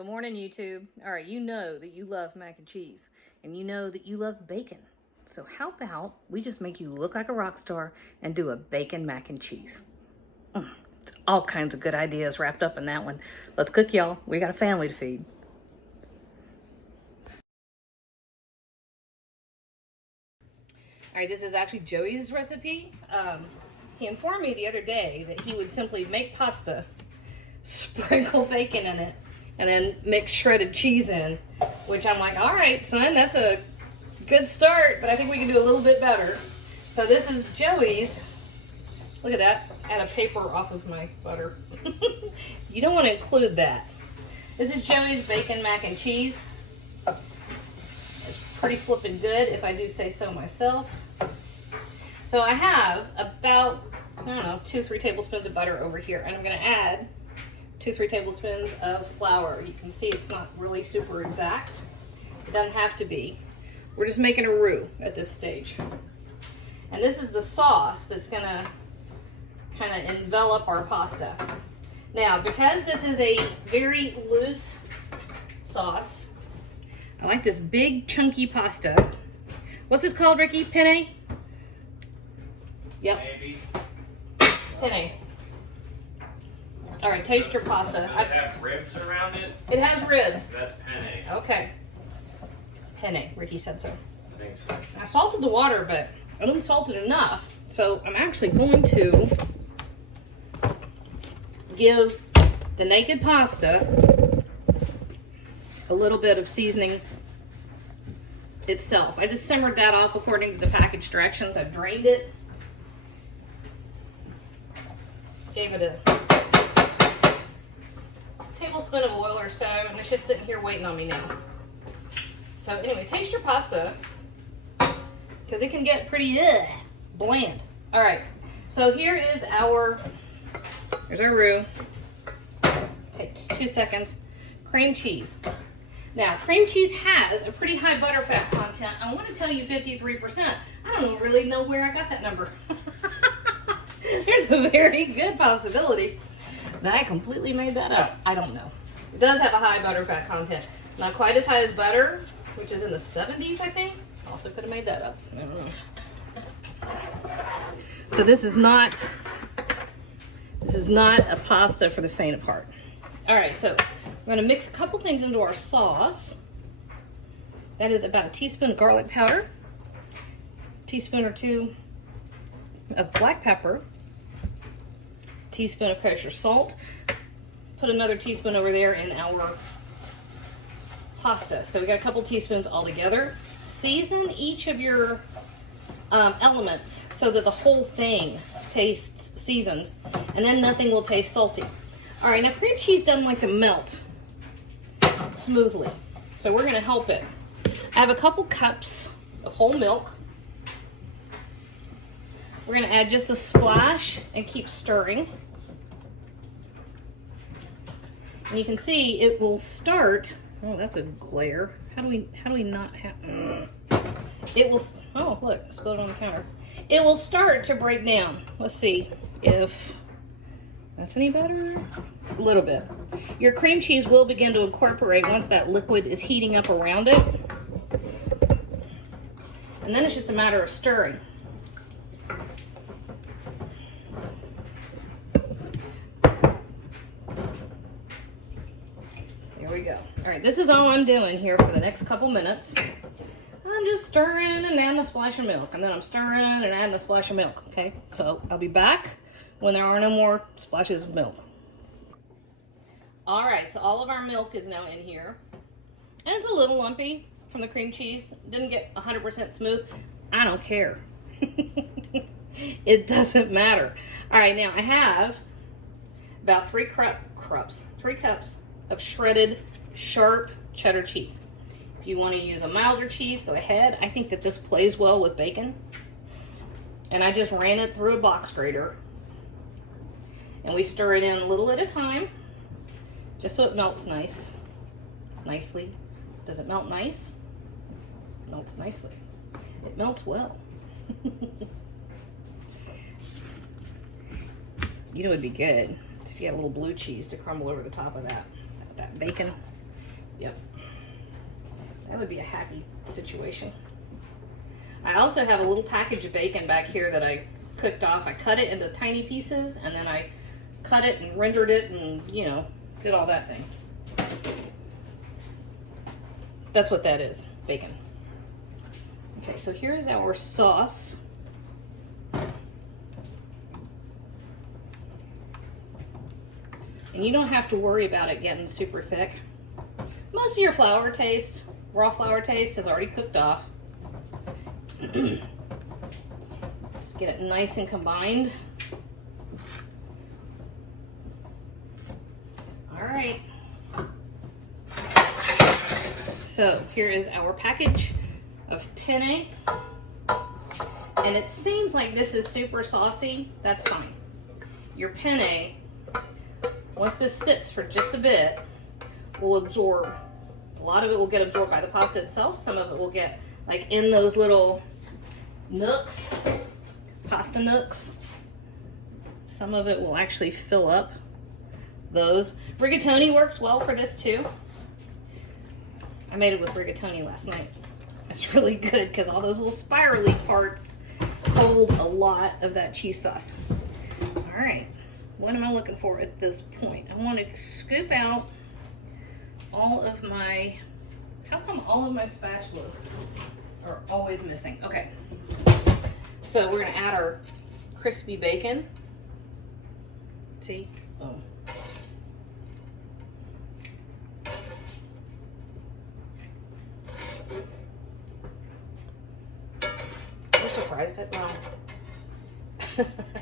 Good morning, YouTube. All right, you know that you love mac and cheese, and you know that you love bacon. So how about we just make you look like a rock star and do a bacon mac and cheese? It's all kinds of good ideas wrapped up in that one. Let's cook, y'all. We got a family to feed. All right, this is actually Joey's recipe. He informed me the other day that he would simply make pasta, sprinkle bacon in it, and then mix shredded cheese in, which I'm like, all right, son, that's a good start, but I think we can do a little bit better. So this is Joey's. Look at that. Add a paper off of my butter. You don't want to include that. This is Joey's bacon mac and cheese. It's pretty flippin' good, if I do say so myself. So I have about, I don't know, 2-3 tablespoons of butter over here, and I'm going to add 2-3 tablespoons of flour. You can see it's not really super exact. It doesn't have to be. We're just making a roux at this stage. And this is the sauce that's going to kind of envelop our pasta. Now, because this is a very loose sauce, I like this big chunky pasta. What's this called, Ricky? Penne? Yep. Maybe. Penne. All right, taste your pasta. Does it have ribs around it? It has ribs. That's penne. Okay. Penne. Ricky said so. I think so. I salted the water, but I didn't salt it enough. So I'm actually going to give the naked pasta a little bit of seasoning itself. I just simmered that off according to the package directions. I've drained it. Gave it a tablespoon of oil or so, and it's just sitting here waiting on me now. So anyway, taste your pasta, because it can get pretty bland. All right, so here is here's our roux. Takes 2 seconds. Cream cheese. Now, cream cheese has a pretty high butterfat content. I want to tell you 53%. I don't really know where I got that number. There's a very good possibility that I completely made that up. I don't know. It does have a high butterfat content. Not quite as high as butter, which is in the 70s, I think. Also could have made that up. I don't know. So this is not a pasta for the faint of heart. All right, so we're gonna mix a couple things into our sauce. That is about a teaspoon of garlic powder, teaspoon or 2 of black pepper, teaspoon of kosher salt. Put another teaspoon over there in our pasta. So we got a couple teaspoons all together. Season each of your elements so that the whole thing tastes seasoned, and then nothing will taste salty. All right, now cream cheese doesn't like to melt smoothly, so we're gonna help it. I have a couple cups of whole milk. We're gonna add just a splash and keep stirring. And you can see it will start. Oh, that's a glare. How do we not have? It will. Oh, look, I spilled it on the counter. It will start to break down. Let's see if that's any better. A little bit. Your cream cheese will begin to incorporate once that liquid is heating up around it, and then it's just a matter of stirring. There we go. All right, this is all I'm doing here for the next couple minutes. I'm just stirring and adding a splash of milk, and then I'm stirring and adding a splash of milk, okay? So I'll be back when there are no more splashes of milk. All right, so all of our milk is now in here, and it's a little lumpy from the cream cheese. Didn't get 100% smooth. I don't care. It doesn't matter. All right, now I have about 3 cups of shredded sharp cheddar cheese. If you want to use a milder cheese, go ahead. I think that this plays well with bacon. And I just ran it through a box grater. And we stir it in a little at a time, just so it melts nicely. Does it melt nice? It melts nicely. It melts well. You know, it'd be good if you had a little blue cheese to crumble over the top of that bacon. Yep. That would be a happy situation. I also have a little package of bacon back here that I cooked off. I cut it into tiny pieces and then I cut it and rendered it and, you know, did all that thing. That's what that is, bacon. Okay, so here is our sauce. And you don't have to worry about it getting super thick. Most of your flour taste, raw flour taste, is already cooked off. Just get it nice and combined. All right. So here is our package of penne. And it seems like this is super saucy. That's fine. Your penne, once this sits for just a bit, will absorb. A lot of it will get absorbed by the pasta itself. Some of it will get like in those little nooks, pasta nooks. Some of it will actually fill up those. Rigatoni works well for this too. I made it with rigatoni last night. It's really good because all those little spirally parts hold a lot of that cheese sauce. All right, what am I looking for at this point? I want to scoop out all of my, how come all of my spatulas are always missing? Okay, so we're gonna add our crispy bacon. See, boom. I'm surprised at, well,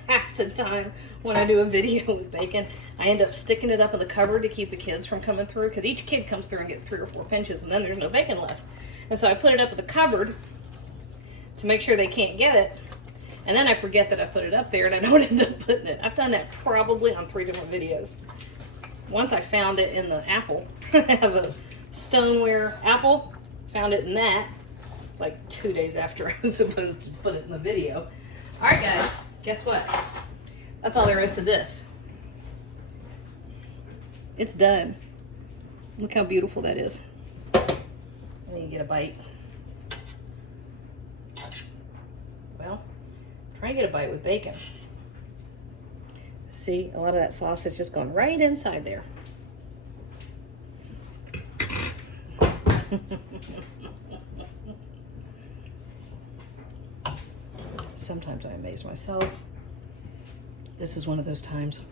half the time when I do a video with bacon, I end up sticking it up in the cupboard to keep the kids from coming through, because each kid comes through and gets 3 or 4 pinches and then there's no bacon left. And so I put it up in the cupboard to make sure they can't get it. And then I forget that I put it up there and I don't end up putting it. I've done that probably on 3 different videos. Once I found it in the apple. I have a stoneware apple. Found it in that like 2 days after I was supposed to put it in the video. All right, guys, guess what? That's all there is to this. It's done. Look how beautiful that is. Let me get a bite. Well, try and get a bite with bacon. See, a lot of that sauce is just going right inside there. Sometimes I amaze myself. This is one of those times.